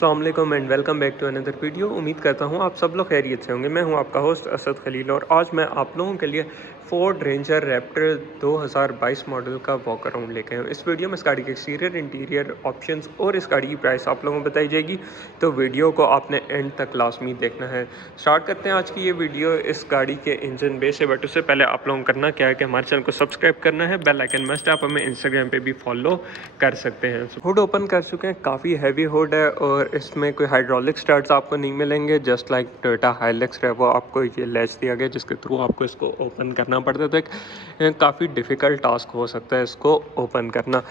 अस्सलाम वालेकुम and welcome back to another video. उम्मीद करता हूँ आप सब लोग खैरियत से होंगे। मैं हूँ आपका होस्ट असद खलील और आज मैं आप लोगों के लिए फोर्ड रेंजर रैप्टर 2022 मॉडल का वॉक अराउंड लेके आया हूँ। इस वीडियो में इस गाड़ी के एक्सटीरियर, इंटीरियर ऑप्शंस और इस गाड़ी की प्राइस आप लोगों को बताई जाएगी, तो वीडियो को आपने एंड तक लाजमी देखना है। स्टार्ट करते हैं आज की ये वीडियो इस गाड़ी के इंजन बे से। बट उससे पहले आप लोगों को करना क्या है कि हमारे चैनल को सब्सक्राइब करना है, बेल आइकन मस्ट। आप हमें इंस्टाग्राम पे भी फॉलो कर सकते हैं। हुड ओपन कर चुके हैं, काफ़ी हैवी हुड है और इसमें कोई हाइड्रोलिक स्टार्ट्स आपको नहीं मिलेंगे। जस्ट लाइक टोयोटा हाइलक्स है, वो आपको ये लैच दिया गया जिसके थ्रू आपको इसको ओपन करना पड़ता है। तो एक काफ़ी डिफ़िकल्ट टास्क हो सकता है इसको ओपन करना।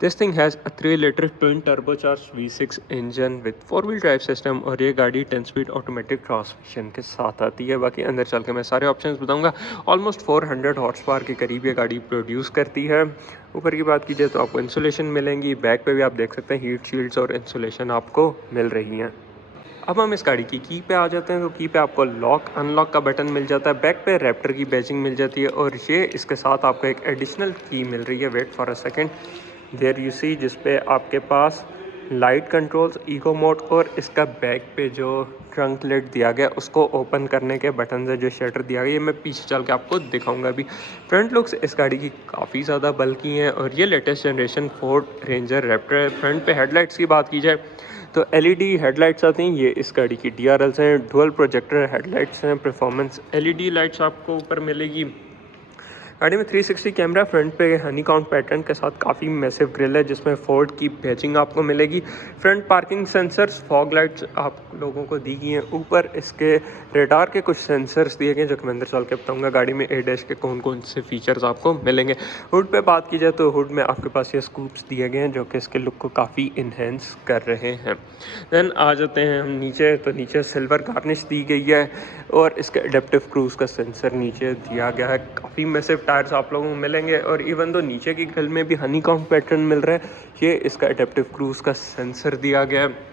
This thing has a 3 litre twin turbocharge V6 engine with 4 wheel drive system और ये गाड़ी 10 स्पीड ऑटोमेटिक ट्रांसमिशन के साथ आती है। बाकी अंदर चल के मैं सारे ऑप्शंस बताऊंगा। ऑलमोस्ट 400 हॉर्स पावर के करीब ये गाड़ी प्रोड्यूस करती है। ऊपर की बात कीजिए तो आपको इंसुलेशन मिलेंगी, बैक पे भी आप देख सकते हैं हीट शील्ड्स और इंसुलेशन आपको मिल रही हैं। अब हम इस गाड़ी की पे आ जाते हैं। तो की पे आपको लॉक अनलॉक का बटन मिल जाता है, बैक पे रैप्टर की बैजिंग मिल जाती है और ये इसके साथ आपको एक एडिशनल की मिल रही है। Wait for a second, there you see, जिसपे आपके पास लाइट कंट्रोल्स, इको मोड और इसका बैक पे जो ट्रंक लिड दिया गया उसको ओपन करने के बटन है, जो शटर दिया गया, ये मैं पीछे चल के आपको दिखाऊंगा भी। फ्रंट लुक्स इस गाड़ी की काफ़ी ज़्यादा बल्कि हैं और ये latest generation Ford ranger Raptor है। फ्रंट पे हेडलाइट्स की बात की जाए तो एलईडी हेडलाइट्स आती हैं। ये इस गाड़ी की डीआरएल्स हैं, डुअल प्रोजेक्टर हेडलाइट्स हैं, परफॉर्मेंस एलईडी लाइट्स आपको ऊपर मिलेगी। गाड़ी में 360 कैमरा, फ्रंट पे हनी काउंट पैटर्न के साथ काफ़ी मैसिव ग्रिल है जिसमें फोर्ड की बैजिंग आपको मिलेगी। Front parking sensors, fog lights आप लोगों को दी गई हैं। ऊपर इसके रेडार के कुछ सेंसर्स दिए गए हैं जो कि मैं अंदर चल के बताऊँगा गाड़ी में ए डैश के कौन कौन से फीचर्स आपको मिलेंगे। हुड पे बात की जाए तो हुड में आपके पास ये स्कूप्स दिए गए हैं जो कि इसके लुक को काफ़ी इन्हेंस कर रहे हैं। देन आ जाते हैं हम नीचे, तो नीचे सिल्वर गार्निश दी गई है और इसके एडेप्टिव क्रूज़ का सेंसर नीचे दिया गया है। काफ़ी मैसिव टायर्स आप लोगों को मिलेंगे और इवन तो नीचे की ग्रिल में भी हनी काउंट पैटर्न मिल रहा है। ये इसका एडेप्टिव क्रूज़ का सेंसर दिया गया है।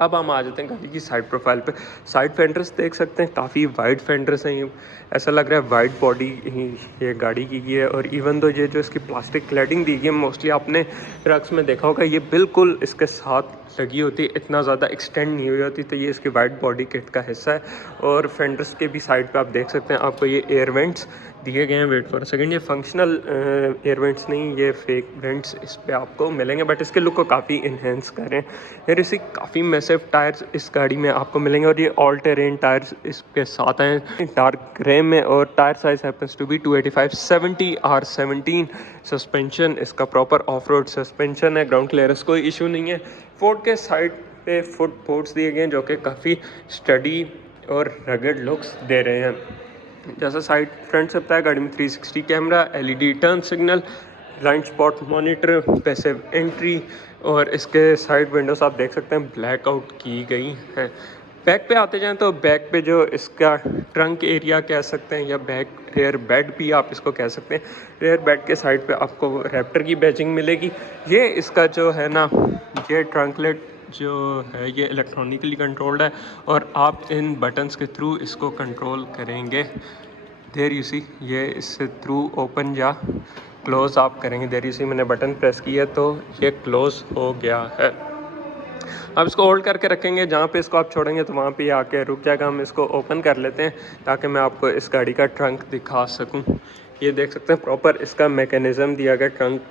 अब हम आ जाते हैं गाड़ी की साइड प्रोफाइल पे। साइड फेंडर्स देख सकते हैं, काफ़ी वाइड फेंडर्स हैं। ये ऐसा लग रहा है वाइड बॉडी ही ये गाड़ी की है। और इवन तो ये जो इसकी प्लास्टिक क्लैडिंग दी गई है, मोस्टली आपने ट्रक्स में देखा होगा, ये बिल्कुल इसके साथ लगी होती है, इतना ज़्यादा एक्सटेंड नहीं हुई होती। तो ये इसकी वाइड बॉडी किट का हिस्सा है। और फेंडर्स के भी साइड पे आप देख सकते हैं आपको ये एयर वेंट्स दिए गए हैं। वेट फॉर अ सेकंड, ये फंक्शनल एयर वेंट्स नहीं, ये फेक वेंट्स इस पे आपको मिलेंगे, बट इसके लुक को काफ़ी इन्हेंस करें। फिर इसी काफ़ी मैसिव टायर्स इस गाड़ी में आपको मिलेंगे और ये ऑल टेरेन टायर्स इसके साथ हैं डार्क ग्रे में। और tyre size happens to be 285/70 R17। Suspension इसका प्रॉपर ऑफ रोड सस्पेंशन है, ग्राउंड क्लियरेंस कोई इशू नहीं है। फोर्ड के साइड पे फुट बोर्ड्स दिए गए हैं जो कि काफ़ी स्टडी और रगड लुक्स दे रहे हैं। जैसा साइड फ्रंट से बताया, गाड़ी में 360 camera, LED turn signal, blind spot monitor, passive entry और इसके साइड विंडोज आप देख सकते हैं ब्लैक आउट की गई हैं। बैक पे आते जाएं तो बैक पे जो इसका ट्रंक एरिया कह सकते हैं या बैक रेयर बेड भी आप इसको कह सकते हैं। रेयर बेड के साइड पे आपको रैप्टर की बैजिंग मिलेगी। ये इसका जो है ना, ये ट्रंकलेट जो है ये इलेक्ट्रॉनिकली कंट्रोल्ड है और आप इन बटन्स के थ्रू इसको कंट्रोल करेंगे। देयर यू सी, ये इससे थ्रू ओपन या क्लोज़ आप करेंगे। देयर यू सी, मैंने बटन प्रेस किया तो ये क्लोज़ हो गया है। अब इसको होल्ड करके रखेंगे, जहाँ पे इसको आप छोड़ेंगे तो वहाँ पे आके रुक जाएगा। हम इसको ओपन कर लेते हैं ताकि मैं आपको इस गाड़ी का ट्रंक दिखा सकूँ। ये देख सकते हैं प्रॉपर इसका मैकेनिज़्म दिया गया, ट्रंक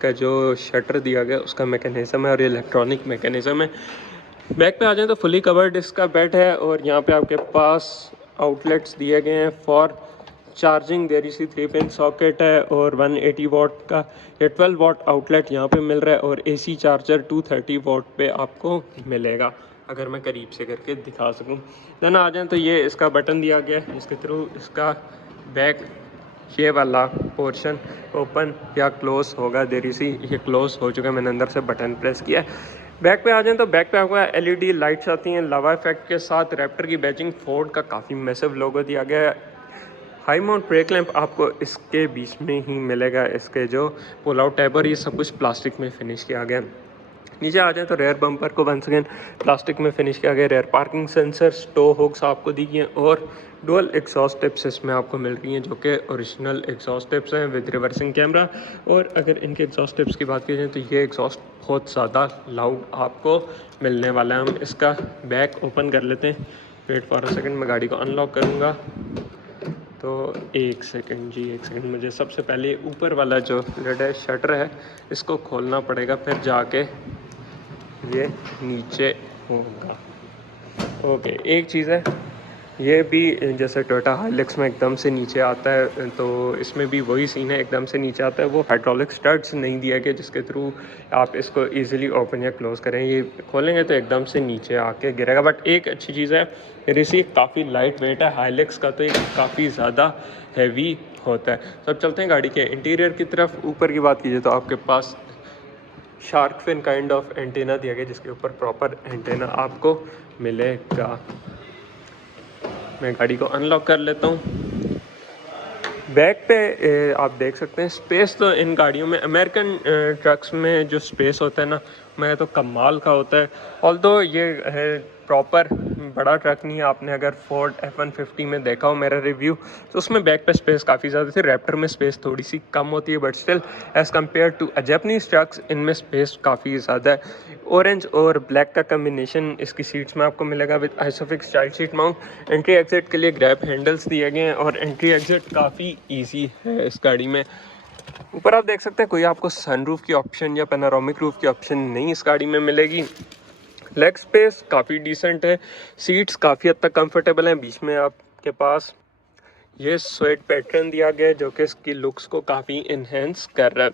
का जो शटर दिया गया उसका मैकेनिज़्म है और ये इलेक्ट्रॉनिक मैकेनिज़्म है। बैक पे आ जाए तो फुली कवर्ड इसका बेड है और यहाँ पे आपके पास आउटलेट्स दिए गए हैं फॉर चार्जिंग। देयर इसी 3 पिन सॉकेट है और 180 वाट का या 12 वाट आउटलेट यहाँ पे मिल रहा है और एसी चार्जर 230 वाट पे आपको मिलेगा, अगर मैं करीब से करके दिखा सकूँ। देन आ जाए तो ये इसका बटन दिया गया है जिसके थ्रू इसका बैक ये वाला पोर्शन ओपन या क्लोज होगा। देर इसी ये क्लोज हो चुका है, मैंने अंदर से बटन प्रेस किया है। बैक पे आ जाएं तो बैक पे आपको एलईडी लाइट्स आती हैं लावा इफेक्ट के साथ। रैप्टर की बैजिंग, फोर्ड का काफ़ी मैसिव लोगो दिया गया है। हाई माउंट ब्रेक लैंप आपको इसके बीच में ही मिलेगा। इसके जो पुल आउट टैब और ये सब कुछ प्लास्टिक में फिनिश किया गया है। नीचे आ जाए तो रेयर बम्पर को वंस अगेन प्लास्टिक में फिनिश किया गया। Rear parking sensors, tow hooks आपको दी गई हैं और डुअल एग्जॉस्ट टिप्स इसमें आपको मिल रही हैं जो कि ओरिजिनल एग्जॉस्ट टिप्स हैं विद रिवर्सिंग कैमरा। और अगर इनके एग्जॉस्ट टिप्स की बात की जाए तो ये एग्जॉस्ट बहुत ज़्यादा लाउड आपको मिलने वाला है। हम इसका बैक ओपन कर लेते हैं। वेट फॉर अ सेकंड, मैं गाड़ी को अनलॉक करूँगा। तो एक सेकंड जी, एक सेकंड, मुझे सबसे पहले ऊपर वाला जो लिड है, शटर है, इसको खोलना पड़ेगा, फिर जाके ये नीचे होगा। ओके, एक चीज़ है, ये भी जैसे टोयोटा हाइलक्स में एकदम से नीचे आता है, तो इसमें भी वही सीन है, एकदम से नीचे आता है। वो हाइड्रोलिक स्टड्स नहीं दिया गया जिसके थ्रू आप इसको इजीली ओपन या क्लोज़ करें। ये खोलेंगे तो एकदम से नीचे आके गिरेगा। बट एक अच्छी चीज़ है, रिसीव काफ़ी लाइट वेट है। हाइलक्स का तो ये काफ़ी ज़्यादा हैवी होता है। तो अब चलते हैं गाड़ी के इंटीरियर की तरफ। ऊपर की बात कीजिए तो आपके पास shark fin kind of antenna दिया गया जिसके ऊपर प्रॉपर एंटेना आपको मिलेगा। मैं गाड़ी को अनलॉक कर लेता हूँ। बैक पे आप देख सकते हैं स्पेस तो इन गाड़ियों में, अमेरिकन ट्रक्स में जो स्पेस होता है ना, मैं तो कमाल का होता है। ऑल्दो ये है प्रॉपर बड़ा ट्रक नहीं है। आपने अगर फोर्ड F-150 में देखा हो मेरा रिव्यू, तो उसमें बैक पे स्पेस काफ़ी ज़्यादा थी। रैप्टर में स्पेस थोड़ी सी कम होती है, but still as compare to Japanese trucks इनमें स्पेस काफ़ी ज़्यादा है। ऑरेंज और ब्लैक का कम्बिनेशन इसकी सीट्स में आपको मिलेगा with isofix child seat mount. Entry exit के लिए ग्रैब हैंडल्स दिए गए हैं और एंट्री एग्जिट काफ़ी ईजी है इस गाड़ी में। ऊपर आप देख सकते हैं कोई आपको सनरूफ की ऑप्शन या पैनोरामिक रूफ की ऑप्शन नहीं इस गाड़ी में मिलेगी। लेग स्पेस काफ़ी डिसेंट है। सीट्स काफ़ी हद तक कंफर्टेबल हैं। बीच में आपके पास ये स्वेट पैटर्न दिया गया है जो कि इसकी लुक्स को काफ़ी इन्हेंस कर रहा है।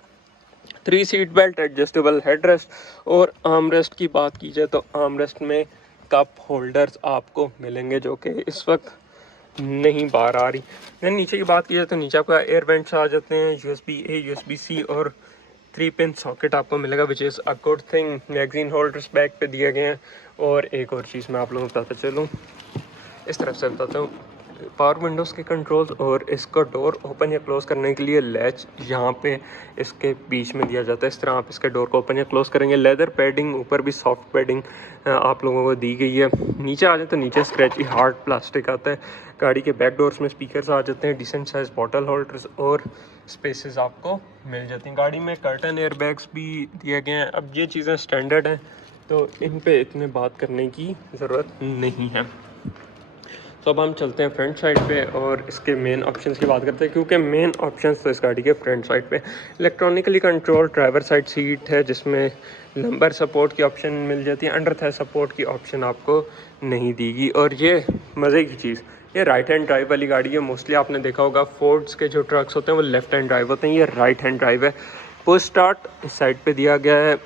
3 सीट बेल्ट, एडजस्टेबल हेडरेस्ट और आर्मरेस्ट की बात की जाए तो आर्मरेस्ट में कप होल्डर्स आपको मिलेंगे जो कि इस वक्त नहीं बाहर आ रही। देन नीचे की बात की जाए तो नीचे आपका एयर वेंट्स आ जाते हैं। USB-A, USB-C और 3 पिन सॉकेट आपको मिलेगा which is a good thing. Magazine holders back पे दिए गए हैं। और एक और चीज़ मैं आप लोगों को बताता चलूँ, इस तरफ से बताता हूँ, पावर विंडोज़ के कंट्रोल्स और इसको डोर ओपन या क्लोज़ करने के लिए लैच यहाँ पे इसके बीच में दिया जाता है। इस तरह आप इसके डोर को ओपन या क्लोज़ करेंगे। लेदर पैडिंग, ऊपर भी सॉफ्ट पैडिंग आप लोगों को दी गई है। नीचे आ जाए तो नीचे स्क्रैची हार्ड प्लास्टिक आता है। गाड़ी के बैक डोर्स में स्पीकर्स आ जाते हैं। डिसेंट साइज बॉटल होल्डर्स और स्पेसेस आपको मिल जाती हैं। गाड़ी में कर्टन एयर बैग्स भी दिए गए हैं। अब ये चीज़ें स्टैंडर्ड हैं तो इन पे इतने बात करने की ज़रूरत नहीं है। तो अब हम चलते हैं फ्रंट साइड पे और इसके मेन ऑप्शंस की बात करते हैं, क्योंकि मेन ऑप्शंस तो इस गाड़ी के फ्रंट साइड पे electronically control driver side seat है जिसमें लंबर सपोर्ट की ऑप्शन मिल जाती है। अंडर थाई सपोर्ट की ऑप्शन आपको नहीं दीगी। और ये मज़े की चीज़, ये राइट हैंड ड्राइव वाली गाड़ी है। मोस्टली आपने देखा होगा फोर्ड्स के जो ट्रक्स होते हैं वो लेफ्ट हैंड ड्राइव होते हैं, ये राइट हैंड ड्राइव है। पुश स्टार्ट इस साइड पे दिया गया है।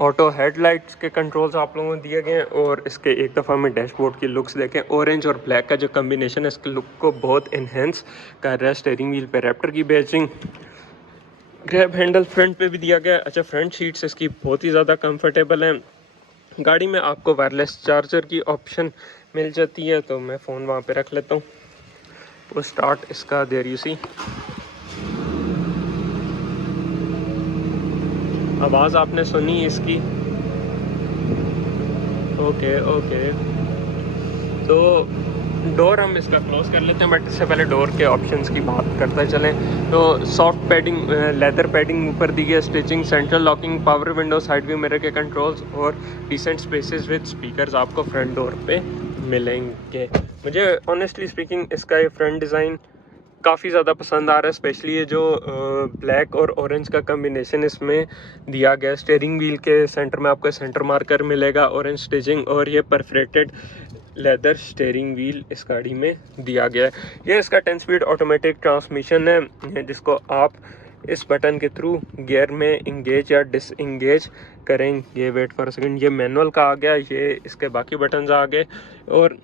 ऑटो हेडलाइट्स के कंट्रोल्स आप लोगों को दिए गए हैं। और इसके एक दफ़ा में डैशबोर्ड की लुक्स देखें, ऑरेंज और ब्लैक का जो कम्बिनेशन है इसके लुक को बहुत इन्हेंस कर रहा है। स्टीयरिंग व्हील पे रैप्टर की बैजिंग, ग्रैब हैंडल फ्रंट पे भी दिया गया है। अच्छा, फ्रंट सीट्स इसकी बहुत ही ज़्यादा कंफर्टेबल हैं। गाड़ी में आपको वायरलेस चार्जर की ऑप्शन मिल जाती है, तो मैं फ़ोन वहाँ पे रख लेता हूँ। वो स्टार्ट इसका देयर यू सी, आवाज़ आपने सुनी इसकी। ओके ओके, तो डोर हम इसका क्लोज़ कर लेते हैं, बट इससे पहले डोर के ऑप्शंस की बात करते चलें। तो सॉफ्ट पैडिंग, लेदर पैडिंग ऊपर दी है, stitching, central locking, power window, side view mirror के कंट्रोल्स और डिसेंट स्पेसेस विद स्पीकर्स आपको फ्रंट डोर पे मिलेंगे। मुझे ऑनेस्टली स्पीकिंग इसका ये फ्रंट डिज़ाइन काफ़ी ज़्यादा पसंद आ रहा है, स्पेशली ये जो ब्लैक और ऑरेंज का कम्बिनेशन इसमें दिया गया है। स्टीयरिंग व्हील के सेंटर में आपको सेंटर मार्कर मिलेगा, ऑरेंज स्टिचिंग, और ये परफोरेटेड लेदर स्टीयरिंग व्हील इस गाड़ी में दिया गया है। ये इसका 10 स्पीड ऑटोमेटिक ट्रांसमिशन है जिसको आप इस बटन के थ्रू गियर में इंगेज या डिसएंगेज करेंगे। वेट फॉर अ सेकंड, ये मैनुअल का आ गया, ये इसके बाकी बटन्स आ गए। और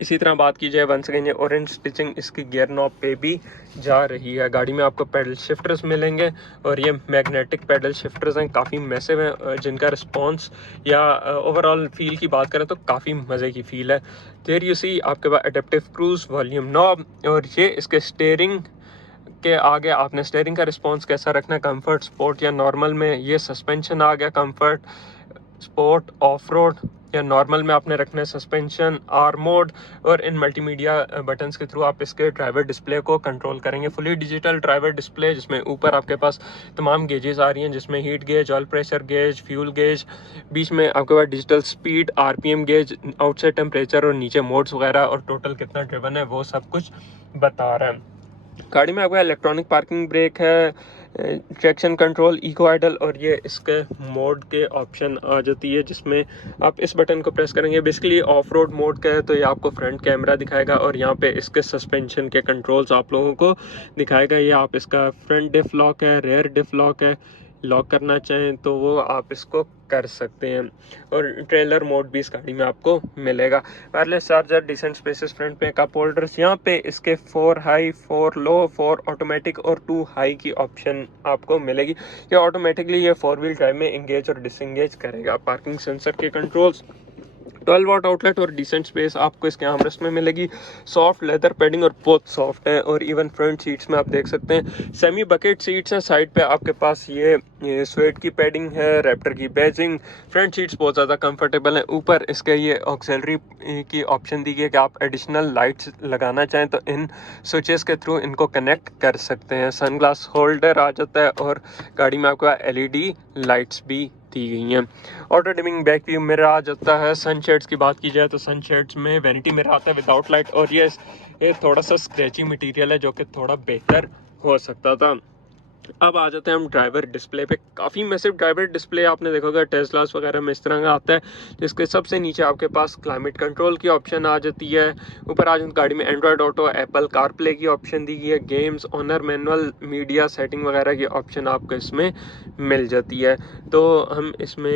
इसी तरह बात की जाए वंस अगेन, ये ऑरेंज स्टिचिंग इसकी गियर नॉब पे भी जा रही है। गाड़ी में आपको पैडल शिफ्टर्स मिलेंगे और ये मैग्नेटिक पैडल शिफ्टर्स हैं, काफ़ी मैसिव हैं, जिनका रिस्पांस या ओवरऑल फील की बात करें तो काफ़ी मज़े की फ़ील है। देयर यू सी आपके पास एडेप्टिव क्रूज़, वॉल्यूम नॉब, और ये इसके स्टीयरिंग के आगे आपने स्टीयरिंग का रिस्पॉन्स कैसा रखना है, कंफर्ट, स्पोर्ट या नॉर्मल में। ये सस्पेंशन आ गया, कंफर्ट, स्पोर्ट, ऑफ रोड या नॉर्मल में आपने रखना है सस्पेंशन, आर मोड। और इन मल्टीमीडिया बटन्स के थ्रू आप इसके ड्राइवर डिस्प्ले को कंट्रोल करेंगे। फुली डिजिटल ड्राइवर डिस्प्ले जिसमें ऊपर आपके पास तमाम गेजेस आ रही हैं, जिसमें heat gauge, oil pressure gauge, fuel gauge, बीच में आपके पास digital speed, RPM gauge, outside temperature और नीचे मोड्स वगैरह और टोटल कितना ड्रिवन है वो सब कुछ बता रहा है। गाड़ी में आपका इलेक्ट्रॉनिक पार्किंग ब्रेक है, ट्रैक्शन कंट्रोल, इको आइडल और ये इसके मोड के ऑप्शन आ जाती है, जिसमें आप इस बटन को प्रेस करेंगे। बेसिकली ऑफ रोड मोड का है तो ये आपको फ्रंट कैमरा दिखाएगा और यहाँ पे इसके सस्पेंशन के कंट्रोल्स आप लोगों को दिखाएगा। ये आप इसका फ्रंट डिफ लॉक है, रेयर डिफ लॉक है, लॉक करना चाहें तो वो आप इसको कर सकते हैं। और ट्रेलर मोड भी इस गाड़ी में आपको मिलेगा। Wireless charger, decent spaces front पे, कप होल्डर्स, यहाँ पे इसके 4 हाई, 4 लो, 4 ऑटोमेटिक और 2 हाई की ऑप्शन आपको मिलेगी। ये ऑटोमेटिकली ये 4 व्हील ड्राइव में इंगेज और डिसंगेज करेगा। पार्किंग सेंसर के कंट्रोल्स, 12 वाट आउटलेट और डिसेंट स्पेस आपको इसके आर्मरेस्ट में मिलेगी। सॉफ्ट लेदर पैडिंग और बहुत सॉफ्ट है। और इवन फ्रंट सीट्स में आप देख सकते हैं सेमी बकेट सीट्स हैं। साइड पे आपके पास ये स्वेट की पैडिंग है, रैप्टर की बैजिंग। फ्रंट सीट्स बहुत ज़्यादा कंफर्टेबल हैं। ऊपर इसके ये ऑक्सिलरी की ऑप्शन दी गई है कि आप एडिशनल लाइट्स लगाना चाहें तो इन स्विचेस के थ्रू इनको कनेक्ट कर सकते हैं। सनग्लास होल्डर आ जाता है और गाड़ी में आपको एलईडी लाइट्स भी दी गई हैं। Auto dimming back view mirror आ जाता है। सनशेड्स की बात की जाए तो सनशेड्स में वैनिटी मिरर आता है विदाउट लाइट और ये थोड़ा सा स्क्रैची मटेरियल है जो कि थोड़ा बेहतर हो सकता था। अब आ जाते हैं हम ड्राइवर डिस्प्ले पे। काफ़ी मैसिव ड्राइवर डिस्प्ले आपने देखा होगा टेस्लास वगैरह में इस तरह का आता है, जिसके सबसे नीचे आपके पास क्लाइमेट कंट्रोल की ऑप्शन आ जाती है। ऊपर आ जाती गाड़ी में एंड्रॉयड ऑटो, एप्पल कारप्ले की ऑप्शन दी गई है। Games, owner manual, media setting वगैरह की ऑप्शन आपको इसमें मिल जाती है। तो हम इसमें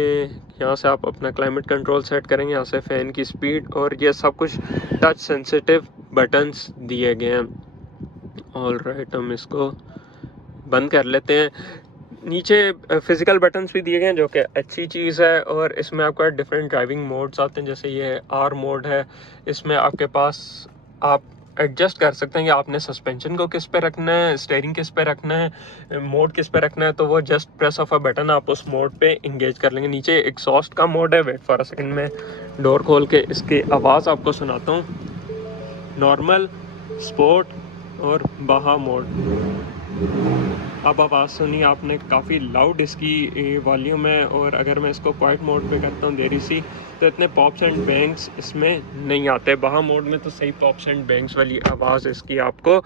यहाँ से आप अपना क्लाइमेट कंट्रोल सेट करेंगे, यहाँ से फ़ैन की स्पीड और ये सब कुछ टच सेंसिटिव बटन्स दिए गए हैं। ऑल राइट, हम इसको बंद कर लेते हैं। नीचे फिजिकल बटन्स भी दिए गए हैं जो कि अच्छी चीज़ है। और इसमें आपका डिफरेंट ड्राइविंग मोड्स आते हैं, जैसे ये आर मोड है। इसमें आपके पास आप एडजस्ट कर सकते हैं कि आपने सस्पेंशन को किस पे रखना है, स्टीयरिंग किस पे रखना है, मोड किस पे रखना है। तो वो just press of a button आप उस मोड पे इंगेज कर लेंगे। नीचे एग्जॉस्ट का मोड है। वेट फॉर अ सेकंड, में डोर खोल के इसकी आवाज़ आपको सुनाता हूँ। नॉर्मल, स्पोर्ट और बाहा मोड। अब आवाज़ सुनी आपने, काफ़ी लाउड इसकी वॉल्यूम है। और अगर मैं इसको क्वाइट मोड पे करता हूँ देरी सी, तो इतने पॉप्स एंड बैंग्स इसमें नहीं आते। बाहा मोड में तो सही पॉप्स एंड बैंग्स वाली आवाज़ इसकी आपको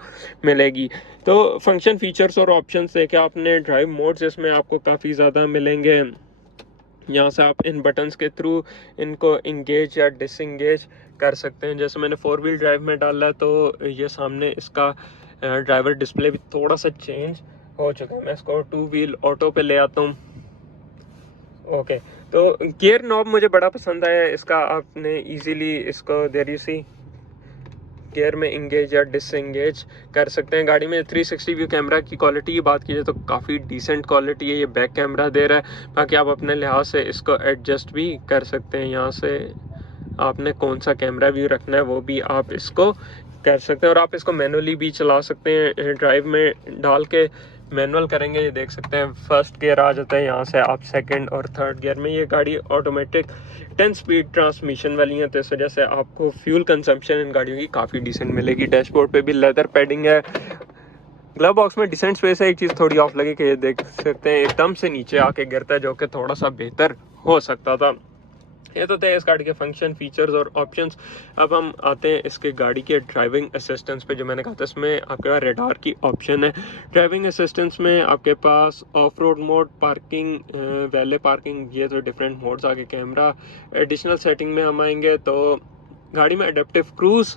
मिलेगी। तो फंक्शन, फीचर्स और ऑप्शंस देखे आपने। ड्राइव मोड्स इसमें आपको काफ़ी ज़्यादा मिलेंगे। यहाँ से आप इन बटन्स के थ्रू इनको इंगेज या डिसंगेज कर सकते हैं। जैसे मैंने 4 व्हील ड्राइव में डाला है तो ये सामने इसका ड्राइवर डिस्प्ले भी थोड़ा सा चेंज हो चुका है। मैं इसको 2 व्हील ऑटो पे ले आता हूँ। ओके, तो गियर नॉब मुझे बड़ा पसंद आया इसका। आपने इजीली इसको देर यू सी गियर में इंगेज या डिसंगेज कर सकते हैं। गाड़ी में 360 व्यू कैमरा की क्वालिटी की बात की जाए तो काफ़ी डिसेंट क्वालिटी है। ये बैक कैमरा दे रहा है, बाकी आप अपने लिहाज से इसको एडजस्ट भी कर सकते हैं। यहाँ से आपने कौन सा कैमरा व्यू रखना है वो भी आप इसको कर सकते हैं। और आप इसको मैनुअली भी चला सकते हैं। ड्राइव में डाल के मैनुअल करेंगे, ये देख सकते हैं फर्स्ट गियर आ जाता है। यहाँ से आप सेकंड और थर्ड गियर में, ये गाड़ी ऑटोमेटिक 10 स्पीड ट्रांसमिशन वाली है तो इस वजह से आपको फ्यूल कंजम्पशन इन गाड़ियों की काफ़ी डिसेंट मिलेगी। डैशबोर्ड पे भी लेदर पैडिंग है। ग्लव बॉक्स में डिसेंट स्पेस है। एक चीज़ थोड़ी ऑफ लगी कि ये देख सकते हैं एकदम से नीचे आके गिरता है, जो कि थोड़ा सा बेहतर हो सकता था। ये तो थे इस गाड़ी के फंक्शन, फीचर्स और ऑप्शंस। अब हम आते हैं इसके गाड़ी के ड्राइविंग असिस्टेंस पे। जो मैंने कहा था इसमें आपके पास रेडार की ऑप्शन है। ड्राइविंग असिस्टेंस में आपके पास off road mode, parking, valet parking, ये तो डिफरेंट मोड्स आगे। कैमरा एडिशनल सेटिंग में हम आएंगे तो गाड़ी में अडेप्टिव क्रूज,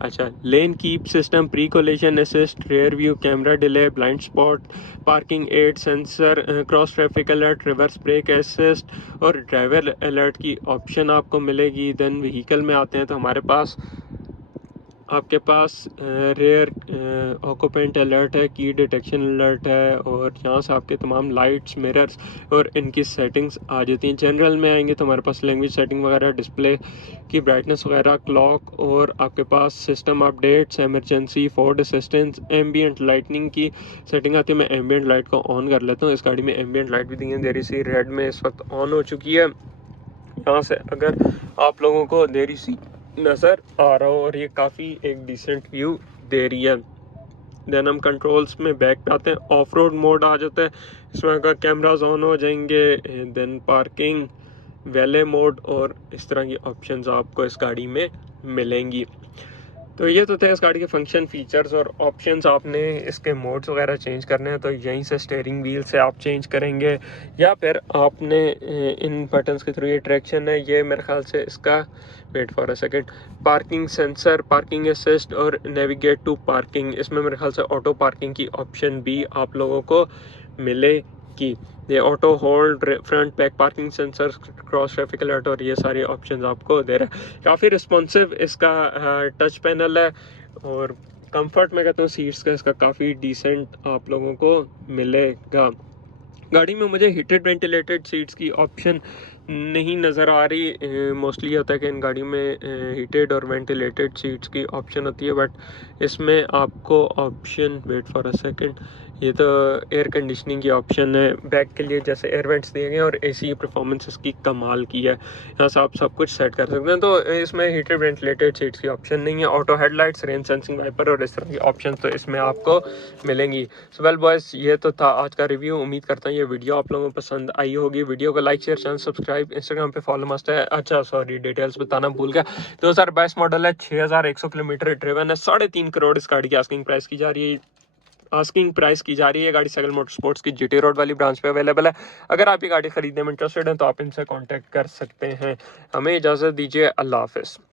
अच्छा, lane keep system, pre collision assist, rear view camera delay, blind spot, parking aid sensor, cross traffic alert, reverse brake assist और ड्राइवर अलर्ट की ऑप्शन आपको मिलेगी। देन व्हीकल में आते हैं तो हमारे पास आपके पास रेयर ऑक्यूपेंट अलर्ट है, की डिटेक्शन अलर्ट है, और यहाँ से आपके तमाम लाइट्स, मिरर्स और इनकी सेटिंग्स आ जाती हैं। जनरल में आएंगे तो हमारे पास लैंग्वेज सेटिंग वगैरह, डिस्प्ले की ब्राइटनेस वगैरह, क्लॉक, और आपके पास system updates, emergency, Ford assistance, ambient lightning की सेटिंग आती है। मैं एम्बियंट लाइट को ऑन कर लेता हूँ। इस गाड़ी में एम्बियंट लाइट भी दी है, देरी सी रेड में इस वक्त ऑन हो चुकी है। यहाँ से अगर आप लोगों को देरी सी नज़र आ रहा हो और ये काफ़ी एक डिसेंट व्यू दे रही है। देन हम कंट्रोल्स में बैक पे आते हैं, ऑफ रोड मोड आ जाता है, इसमें अगर कैमराज ऑन हो जाएंगे। देन पार्किंग, वैले मोड और इस तरह की ऑप्शंस आपको इस गाड़ी में मिलेंगी। तो ये तो थे इस गाड़ी के फंक्शन, फीचर्स और ऑप्शंस। आपने इसके मोड्स वगैरह चेंज करने हैं तो यहीं से स्टीयरिंग व्हील से आप चेंज करेंगे, या फिर आपने इन बटन्स के थ्रू, ये ट्रैक्शन है, ये मेरे ख्याल से इसका, wait for a second, parking sensor, parking assist और नेविगेट टू पार्किंग, इसमें मेरे ख्याल से ऑटो पार्किंग की ऑप्शन भी आप लोगों को मिलेगी। ये auto hold, front back parking sensor, cross traffic alert और ये सारे ऑप्शंस आपको दे रहा है। काफ़ी रिस्पॉन्सिव इसका टच पैनल है, और कंफर्ट में कहता हूँ सीट्स का इसका काफ़ी डिसेंट आप लोगों को मिलेगा। गाड़ी में मुझे हीटेड वेंटिलेटेड सीट्स की ऑप्शन नहीं नज़र आ रही। मोस्टली होता है कि इन गाड़ी में हीटेड और वेंटिलेटेड सीट्स की ऑप्शन होती है, बट इसमें आपको option, wait for a second, ये तो एयर कंडीशनिंग की ऑप्शन है। बैक के लिए जैसे एयर वेंट्स दिए गए हैं और एसी की परफॉर्मेंस इसकी कमाल की है, यहाँ से आप सब कुछ सेट कर सकते हैं। तो इसमें हीटेड वेंटिलेटेड सीट्स की ऑप्शन नहीं है। Auto headlights, rain sensing wiper और इस तरह की ऑप्शन तो इसमें आपको मिलेंगी। सो वेल बॉयज़, ये तो था आज का रिव्यू। उम्मीद करता हूँ ये वीडियो आप लोगों को पसंद आई होगी। वीडियो को like, share, channel subscribe, Instagram पे फॉलो मस्ट है। अच्छा सॉरी, डिटेल्स बताना भूल गया। 2022 मॉडल है, 6100 किलोमीटर ड्रिवन है, 3.5 करोड़ इस गाड़ी की आस्किंग प्राइस की जा रही है। गाड़ी साइकिल मोटर स्पोर्ट्स की जीटी रोड वाली ब्रांच पे अवेलेबल है। अगर आप ये गाड़ी खरीदने में इंटरेस्टेड हैं तो आप इनसे कांटेक्ट कर सकते हैं। हमें इजाज़त दीजिए, अल्लाह हाफिज़।